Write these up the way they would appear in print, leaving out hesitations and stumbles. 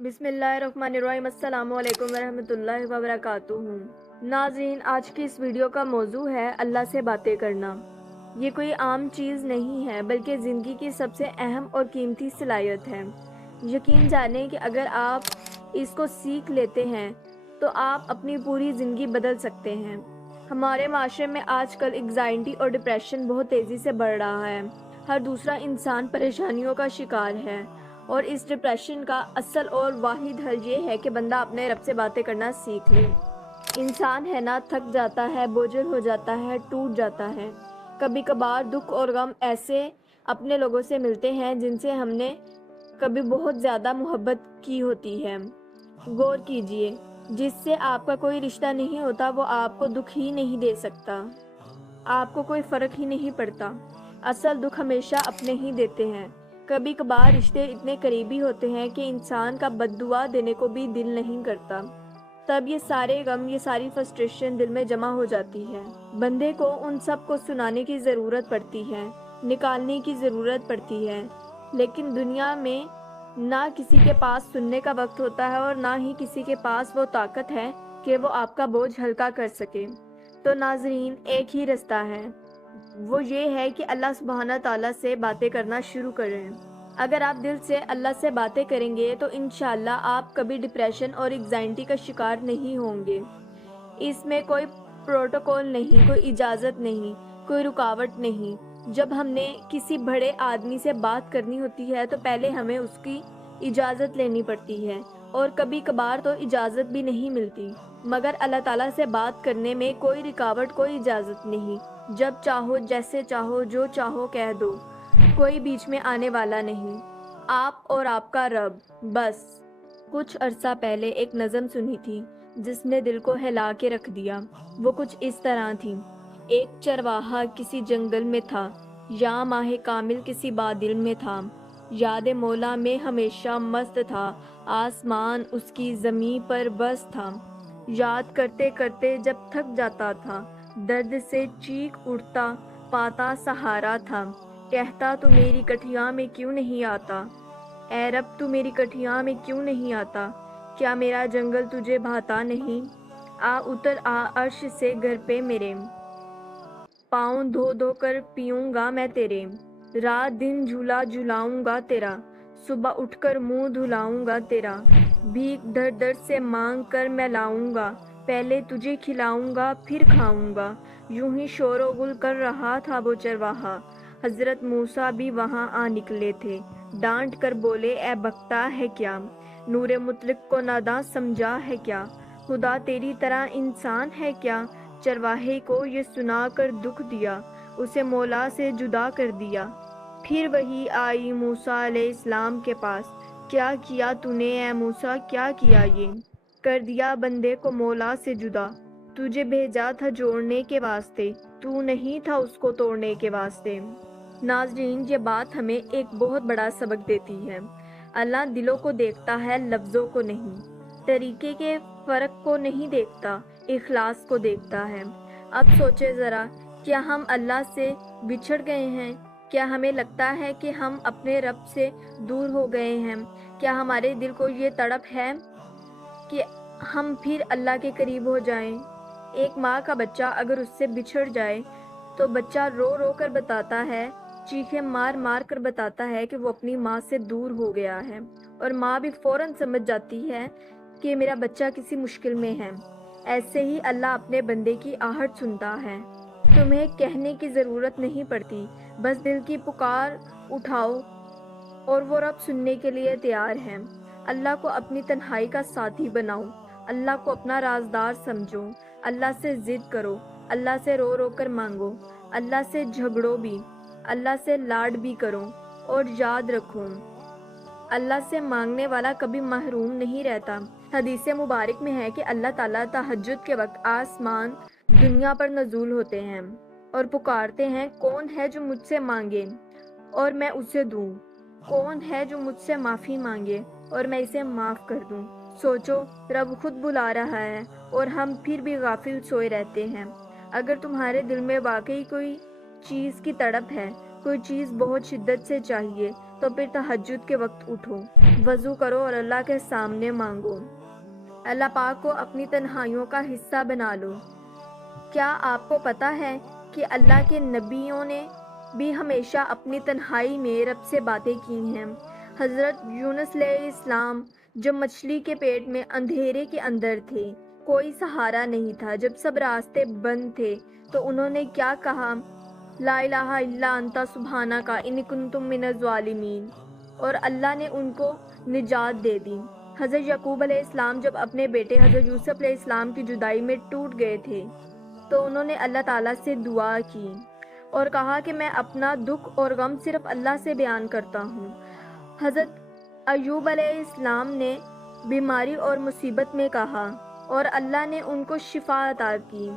बिस्मिल्लाहिर्रहमानिर्रहीम। अस्सलामु अलैकुम वरहमतुल्लाहि वबरकातुहू। नाज़रीन, आज की इस वीडियो का मौजू है अल्लाह से बातें करना। ये कोई आम चीज़ नहीं है बल्कि ज़िंदगी की सबसे अहम और कीमती सलाहियत है। यकीन जानें कि अगर आप इसको सीख लेते हैं तो आप अपनी पूरी ज़िंदगी बदल सकते हैं। हमारे माशरे में आजकल एंग्जाइटी और डिप्रेशन बहुत तेज़ी से बढ़ रहा है। हर दूसरा इंसान परेशानियों का शिकार है और इस डिप्रेशन का असल और वाहिद हल ये है कि बंदा अपने रब से बातें करना सीख ले। इंसान है ना, थक जाता है, बोझल हो जाता है, टूट जाता है। कभी कभार दुख और गम ऐसे अपने लोगों से मिलते हैं जिनसे हमने कभी बहुत ज़्यादा मोहब्बत की होती है। गौर कीजिए, जिससे आपका कोई रिश्ता नहीं होता वो आपको दुख ही नहीं दे सकता, आपको कोई फ़र्क ही नहीं पड़ता। असल दुख हमेशा अपने ही देते हैं। कभी कभार रिश्ते इतने करीबी होते हैं कि इंसान का बद्दुआ देने को भी दिल नहीं करता। तब ये सारे गम, ये सारी फ्रस्ट्रेशन दिल में जमा हो जाती है। बंदे को उन सब को सुनाने की ज़रूरत पड़ती है, निकालने की ज़रूरत पड़ती है, लेकिन दुनिया में ना किसी के पास सुनने का वक्त होता है और ना ही किसी के पास वो ताकत है कि वो आपका बोझ हल्का कर सके। तो नाजरीन, एक ही रास्ता है, वो ये है कि अल्लाह सुब्हाना ताला से बातें करना शुरू करें। अगर आप दिल से अल्लाह से बातें करेंगे तो इंशाल्लाह आप कभी डिप्रेशन और एंग्जाइटी का शिकार नहीं होंगे। इसमें कोई प्रोटोकॉल नहीं, कोई इजाज़त नहीं, कोई रुकावट नहीं। जब हमने किसी बड़े आदमी से बात करनी होती है तो पहले हमें उसकी इजाज़त लेनी पड़ती है और कभी कभार तो इजाज़त भी नहीं मिलती। मगर अल्लाह ताला से बात करने में कोई रुकावट, कोई इजाज़त नहीं। जब चाहो, जैसे चाहो, जो चाहो कह दो, कोई बीच में आने वाला नहीं। आप और आपका रब, बस। कुछ अरसा पहले एक नज़म सुनी थी जिसने दिल को हिला के रख दिया। वो कुछ इस तरह थी। एक चरवाहा किसी जंगल में था, या माहे कामिल किसी बादिल में था। याद मौला में हमेशा मस्त था, आसमान उसकी ज़मीं पर बस था। याद करते करते जब थक जाता था, दर्द से चीख उठता, पाता सहारा था। कहता तू मेरी कठिया में क्यों नहीं आता, ऐ रब तू मेरी कठिया में क्यों नहीं आता। क्या मेरा जंगल तुझे भाता नहीं, आ उतर आ अर्श से घर पे मेरे। पाँव धो धो कर पीऊँगा मैं तेरे, रात दिन झूला झुलाऊँगा तेरा। सुबह उठकर मुँह धुलाऊँगा तेरा, भीख दर दर से मांग कर मैं लाऊँगा। पहले तुझे खिलाऊँगा फिर खाऊँगा। यूं ही शोरो गुल कर रहा था वो चरवाहा, हज़रत मूसा भी वहाँ आ निकले थे। डांट कर बोले, ए बकता है क्या, नूरे मुतलक को नादां समझा है क्या। खुदा तेरी तरह इंसान है क्या। चरवाहे को ये सुना कर दुख दिया, उसे मौला से जुदा कर दिया। फिर वही आई मूसा अलैहिस्सलाम के पास, क्या किया तूने ए मूसा, क्या किया ये, कर दिया बंदे को मौला से जुदा। तुझे भेजा था जोड़ने के वास्ते, तू नहीं था उसको तोड़ने के वास्ते। नाज़रीन, ये बात हमें एक बहुत बड़ा सबक देती है। अल्लाह दिलों को देखता है, लफ्ज़ों को नहीं। तरीके के फ़र्क को नहीं देखता, इखलास को देखता है। अब सोचे ज़रा, क्या हम अल्लाह से बिछड़ गए हैं? क्या हमें लगता है कि हम अपने रब से दूर हो गए हैं? क्या हमारे दिल को ये तड़प है कि हम फिर अल्लाह के करीब हो जाएं? एक माँ का बच्चा अगर उससे बिछड़ जाए तो बच्चा रो रो कर बताता है, चीखें मार मार कर बताता है कि वो अपनी माँ से दूर हो गया है, और माँ भी फ़ौरन समझ जाती है कि मेरा बच्चा किसी मुश्किल में है। ऐसे ही अल्लाह अपने बंदे की आहट सुनता है। तुम्हें कहने की ज़रूरत नहीं पड़ती, बस दिल की पुकार उठाओ और वो रब सुनने के लिए तैयार है। अल्लाह को अपनी तन्हाई का साथी बनाओ, अल्लाह को अपना राजदार समझो, अल्लाह से ज़िद करो, अल्लाह से रो रो कर मांगो, अल्लाह से झगड़ो भी, अल्लाह से लाड भी करो। और याद रखो, अल्लाह से मांगने वाला कभी महरूम नहीं रहता। हदीस मुबारक में है कि अल्लाह ताला तहज्जुद के वक्त आसमान दुनिया पर नज़ूल होते हैं और पुकारते हैं, कौन है जो मुझसे मांगे और मैं उसे दूं, कौन है जो मुझसे माफ़ी मांगे और मैं इसे माफ़ कर दूं। सोचो, रब खुद बुला रहा है और हम फिर भी गाफिल सोए रहते हैं। अगर तुम्हारे दिल में वाकई कोई चीज़ की तड़प है, कोई चीज़ बहुत शिद्दत से चाहिए, تو پھر تہجد کے وقت اٹھو، وضو کرو اور اللہ کے سامنے مانگو۔ اللہ پاک کو اپنی تنہائیوں کا حصہ بنا لو۔ کیا آپ کو پتہ ہے کہ اللہ کے نبیوں نے بھی ہمیشہ اپنی تنہائی میں رب سے باتیں کی ہیں؟ حضرت یونس علیہ السلام جب مچھلی کے پیٹ میں اندھیرے کے اندر تھے، کوئی سہارا نہیں تھا، جب سب راستے بند تھے تو انہوں نے کیا کہا؟ لا الہ الا انت سبحانک انی کنت من الظالمین، اور اللہ نے ان کو نجات دے دی۔ حضرت یعقوب علیہ السلام جب اپنے بیٹے حضرت یوسف علیہ السلام کی جدائی میں ٹوٹ گئے تھے تو انہوں نے اللہ تعالیٰ سے دعا کی اور کہا کہ میں اپنا دکھ اور غم صرف اللہ سے بیان کرتا ہوں۔ حضرت ایوب علیہ السلام نے بیماری اور مصیبت میں کہا اور اللہ نے ان کو شفا عطا کی۔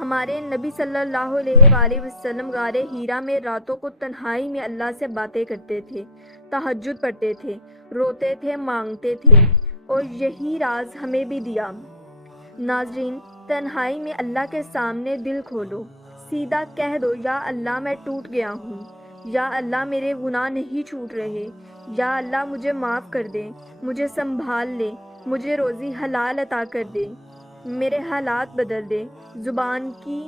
ہمارے نبی صلی اللہ علیہ وآلہ وسلم غار ہیرا میں راتوں کو تنہائی میں اللہ سے باتیں کرتے تھے، تہجد پڑھتے تھے، روتے تھے، مانگتے تھے، اور یہی راز ہمیں بھی دیا۔ ناظرین، تنہائی میں اللہ کے سامنے دل کھولو، سیدھا کہہ دو، یا اللہ میں ٹوٹ گیا ہوں، یا اللہ میرے گناہ نہیں چھوٹ رہے، یا اللہ مجھے معاف کر دے، مجھے سنبھال لے، مجھے روزی حلال عطا کر دے، میرے حالات بدل دے۔ زبان کی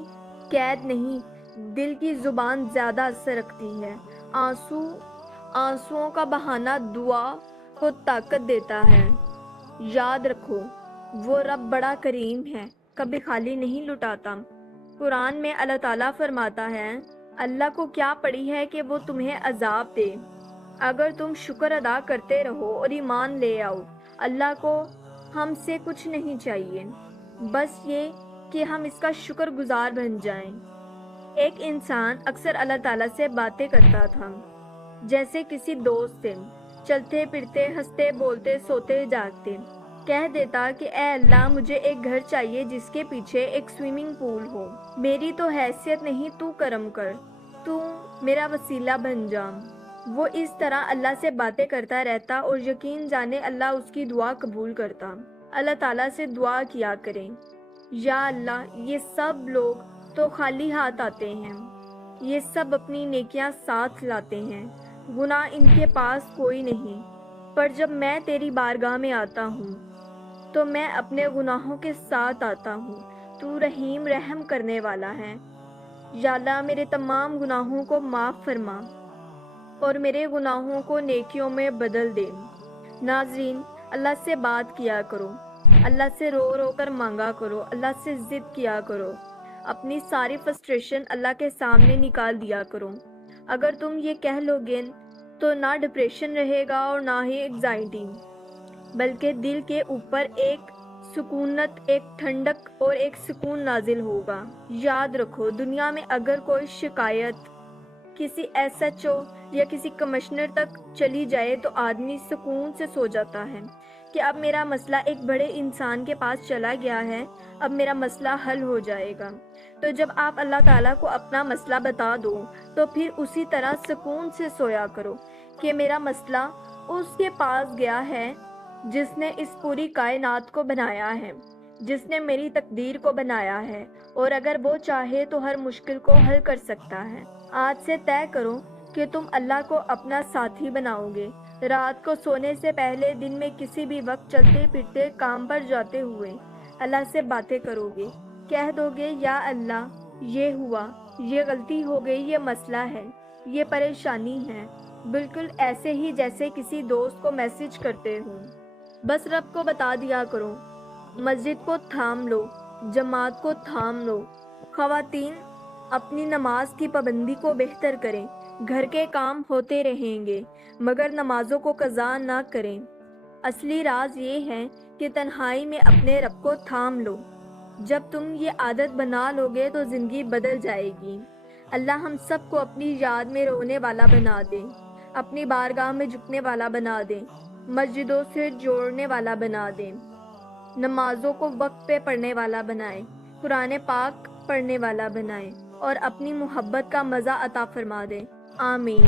قید نہیں، دل کی زبان زیادہ اثر رکھتی ہے۔ آنسوؤں کا بہانہ دعا کو طاقت دیتا ہے۔ یاد رکھو، وہ رب بڑا کریم ہے، کبھی خالی نہیں لٹاتا۔ قرآن میں اللہ تعالیٰ فرماتا ہے، اللہ کو کیا پڑی ہے کہ وہ تمہیں عذاب دے، اگر تم شکر ادا کرتے رہو اور ایمان لے آؤ۔ اللہ کو ہم سے کچھ نہیں چاہیے، بس یہ کہ ہم اس کا شکر گزار بن جائیں۔ ایک انسان اکثر اللہ تعالیٰ سے باتیں کرتا تھا، جیسے کسی دوست سے، چلتے پھرتے، ہنستے بولتے، سوتے جاگتے۔ کہہ دیتا کہ اے اللہ، مجھے ایک گھر چاہیے جس کے پیچھے ایک سوئمنگ پول ہو، میری تو حیثیت نہیں، تو کرم کر، تو میرا وسیلہ بن جا۔ وہ اس طرح اللہ سے باتیں کرتا رہتا اور یقین جانے اللہ اس کی دعا قبول کرتا۔ اللہ تعالیٰ سے دعا کیا کریں، یا اللہ، یہ سب لوگ تو خالی ہاتھ آتے ہیں، یہ سب اپنی نیکیاں ساتھ لاتے ہیں، گناہ ان کے پاس کوئی نہیں، پر جب میں تیری بارگاہ میں آتا ہوں تو میں اپنے گناہوں کے ساتھ آتا ہوں، تو رحیم رحم کرنے والا ہے۔ یا اللہ، میرے تمام گناہوں کو معاف فرما اور میرے گناہوں کو نیکیوں میں بدل دے۔ ناظرین، اللہ سے بات کیا کرو، اللہ سے رو رو کر مانگا کرو، اللہ سے ضد کیا کرو، اپنی ساری فرسٹریشن اللہ کے سامنے نکال دیا کرو۔ اگر تم یہ کہہ لو گے تو نہ ڈپریشن رہے گا اور نہ ہی ایگزائٹی، بلکہ دل کے اوپر ایک سکونت، ایک ٹھنڈک اور ایک سکون نازل ہوگا۔ یاد رکھو، دنیا میں اگر کوئی شکایت کسی SHO یا کسی کمشنر تک چلی جائے تو آدمی سکون سے سو جاتا ہے کہ اب میرا مسئلہ ایک بڑے انسان کے پاس چلا گیا ہے، اب میرا مسئلہ حل ہو جائے گا۔ تو جب آپ اللہ تعالیٰ کو اپنا مسئلہ بتا دو تو پھر اسی طرح سکون سے سویا کرو کہ میرا مسئلہ اس کے پاس گیا ہے جس نے اس پوری کائنات کو بنایا ہے، جس نے میری تقدیر کو بنایا ہے، اور اگر وہ چاہے تو ہر مشکل کو حل کر سکتا ہے۔ آج سے طے کرو کہ تم اللہ کو اپنا ساتھی بناؤ گے۔ رات کو سونے سے پہلے، دن میں کسی بھی وقت، چلتے پھرتے، کام پر جاتے ہوئے اللہ سے باتیں کرو گے۔ کہہ دو گے، یا اللہ، یہ ہوا، یہ غلطی ہو گئی، یہ مسئلہ ہے، یہ پریشانی ہے، بالکل ایسے ہی جیسے کسی دوست کو میسج کرتے ہوں۔ بس رب کو بتا دیا کرو۔ مسجد کو تھام لو، جماعت کو تھام لو۔ خواتین اپنی نماز کی پابندی کو بہتر کریں۔ گھر کے کام ہوتے رہیں گے مگر نمازوں کو قضا نہ کریں۔ اصلی راز یہ ہے کہ تنہائی میں اپنے رب کو تھام لو۔ جب تم یہ عادت بنا لو گے تو زندگی بدل جائے گی۔ اللہ ہم سب کو اپنی یاد میں رونے والا بنا دے، اپنی بارگاہ میں جھکنے والا بنا دے، مسجدوں سے جوڑنے والا بنا دے، نمازوں کو وقت پہ پڑھنے والا بنائے، قرآن پاک پڑھنے والا بنائے، اور اپنی محبت کا مزہ عطا فرما دے۔ آمین۔